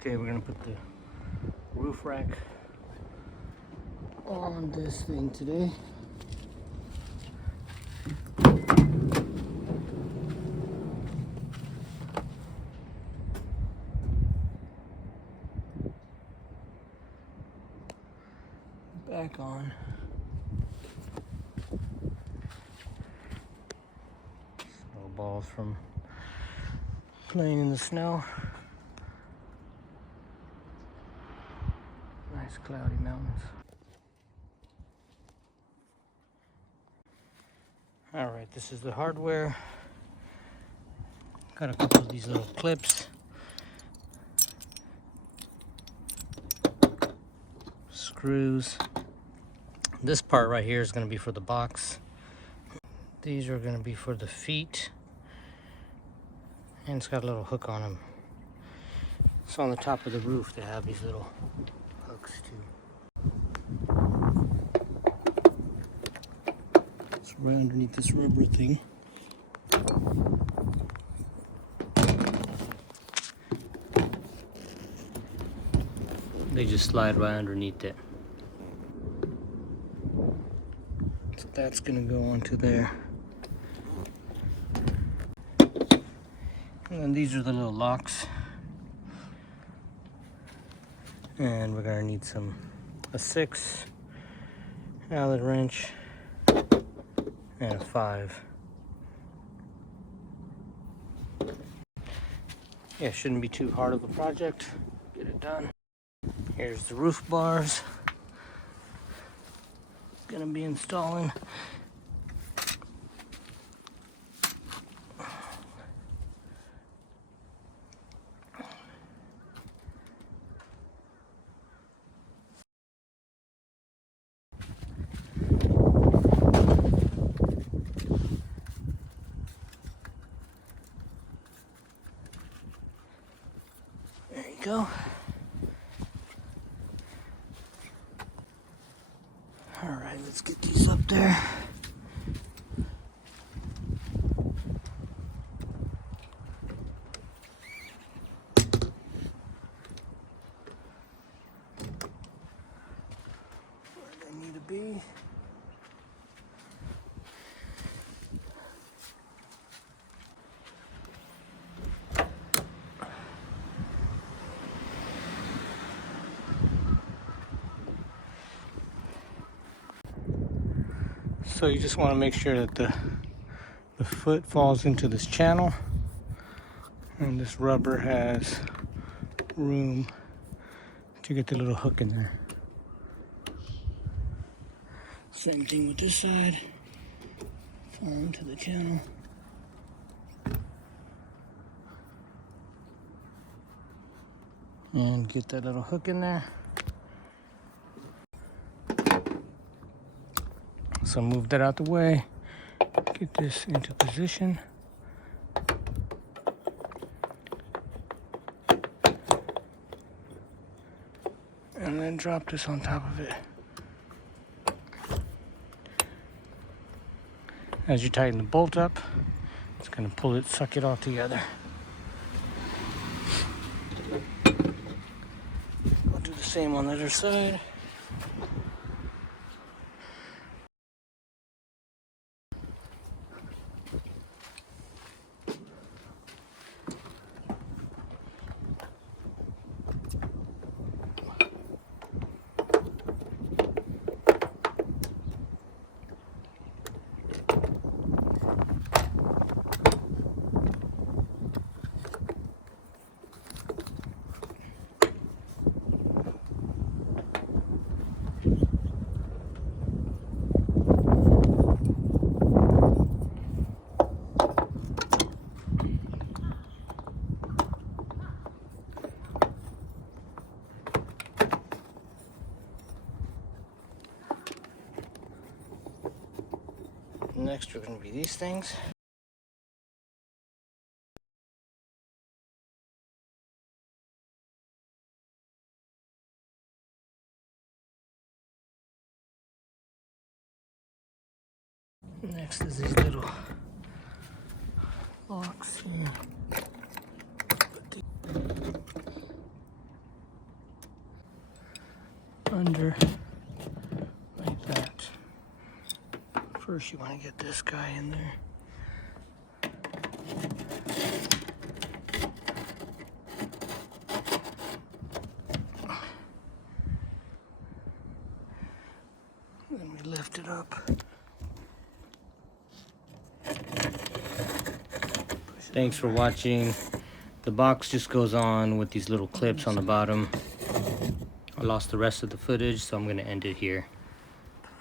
Okay, we're gonna put the roof rack on this thing today. Back on. Snowballs from playing in the snow. Nice cloudy mountains. Alright, this is the hardware. Got a couple of these little clips. Screws. This part right here is going to be for the box. These are going to be for the feet. And it's got a little hook on them. So on the top of the roof they have these little hooks too. It's right underneath this rubber thing. They just slide right underneath it. So that's gonna go onto there. And then these are the little locks. And we're gonna need a 6 Allen wrench and a 5. Yeah, it shouldn't be too hard of a project. Get it done. Here's the roof bars. Gonna be installing. There you go. All right, let's get these up there. Where they need to be. So you just want to make sure that the foot falls into this channel, and this rubber has room to get the little hook in there. Same thing with this side. Fall into the channel. And get that little hook in there. So move that out the way, get this into position. And then drop this on top of it. As you tighten the bolt up, it's going to pull it, suck it all together. I'll do the same on the other side. Next are going to be these things. Next is these little locks here. under like that. First you want to get this guy in there. Then we lift it up. Thanks for watching. The box just goes on with these little clips on the bottom. I lost the rest of the footage, so I'm going to end it here.